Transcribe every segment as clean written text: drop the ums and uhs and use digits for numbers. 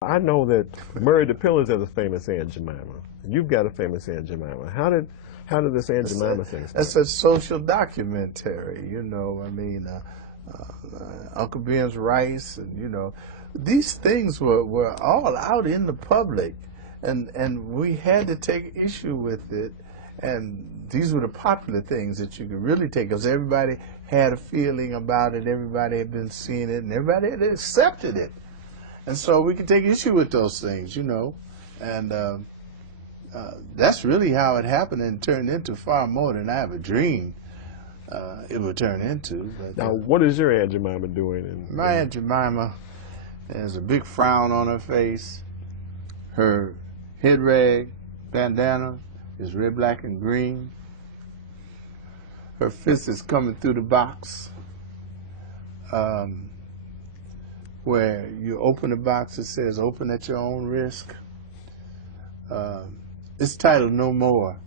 I know that Murray the Pillars has a famous Aunt Jemima. You've got a famous Aunt Jemima. How did this Aunt Jemima thing start? It's a social documentary, you know. I mean, Uncle Ben's rice, and you know, these things were all out in the public, and we had to take issue with it. And these were the popular things that you could really take, because everybody had a feeling about it, everybody had been seeing it, and everybody had accepted it. And so we could take issue with those things, you know. And that's really how it happened, and turned into far more than I ever dreamed it would turn into. But, now, what is your Aunt Jemima doing? My Aunt Jemima has a big frown on her face. Her head rag, bandana, is red, black, and green. Her fist is coming through the box. Where you open the box, it says, "Open at your own risk." It's titled "No More,"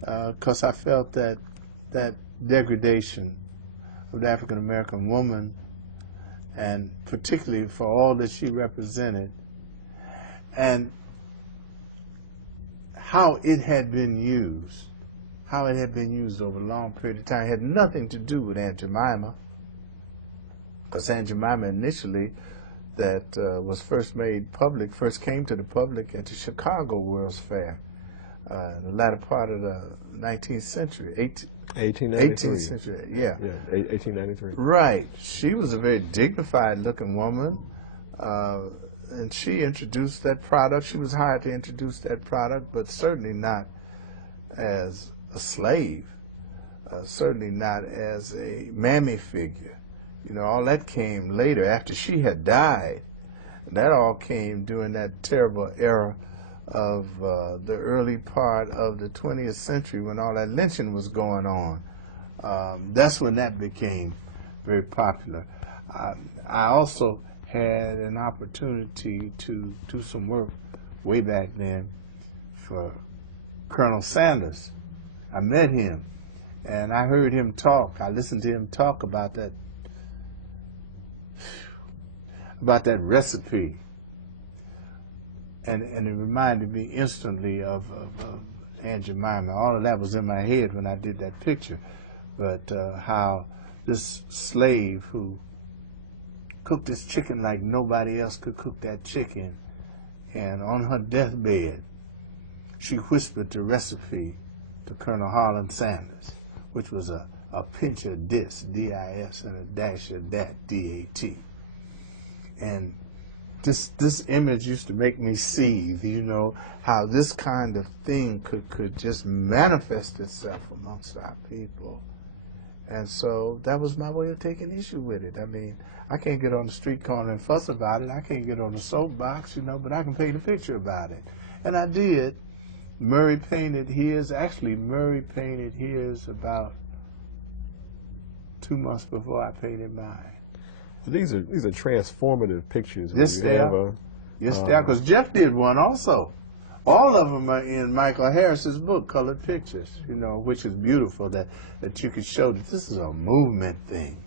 because I felt that degradation of the African American woman, and particularly for all that she represented, and how it had been used, over a long period of time, had nothing to do with Aunt Jemima. Because Aunt Jemima initially, that was first made public, first came to the public at the Chicago World's Fair in the latter part of the 19th century, 18th century, yeah. Yeah, 1893. Right. She was a very dignified looking woman, and she introduced that product. She was hired to introduce that product, but certainly not as a slave, certainly not as a mammy figure. You know, all that came later, after she had died. That all came during that terrible era of the early part of the 20th century, when all that lynching was going on. That's when that became very popular. I also had an opportunity to do some work way back then for Colonel Sanders. I met him, and I heard him talk. I listened to him talk about that recipe, and it reminded me instantly of Aunt Jemima. All of that was in my head when I did that picture, but how this slave who cooked this chicken like nobody else could cook that chicken, and on her deathbed, she whispered the recipe to Colonel Harlan Sanders, which was a pinch of this, D-I-S, and a dash of that, D-A-T. And this image used to make me seethe, you know, how this kind of thing could just manifest itself amongst our people. And so that was my way of taking issue with it. I mean, I can't get on the street corner and fuss about it. I can't get on the soapbox, you know, but I can paint a picture about it. And I did. Murray painted his. Actually, Murray painted his about 2 months before I painted mine. These are transformative pictures. Yes, they are. Yes, they are, because Jeff did one also. All of them are in Michael Harris's book, Colored Pictures, you know, which is beautiful, that you could show that this is a movement thing.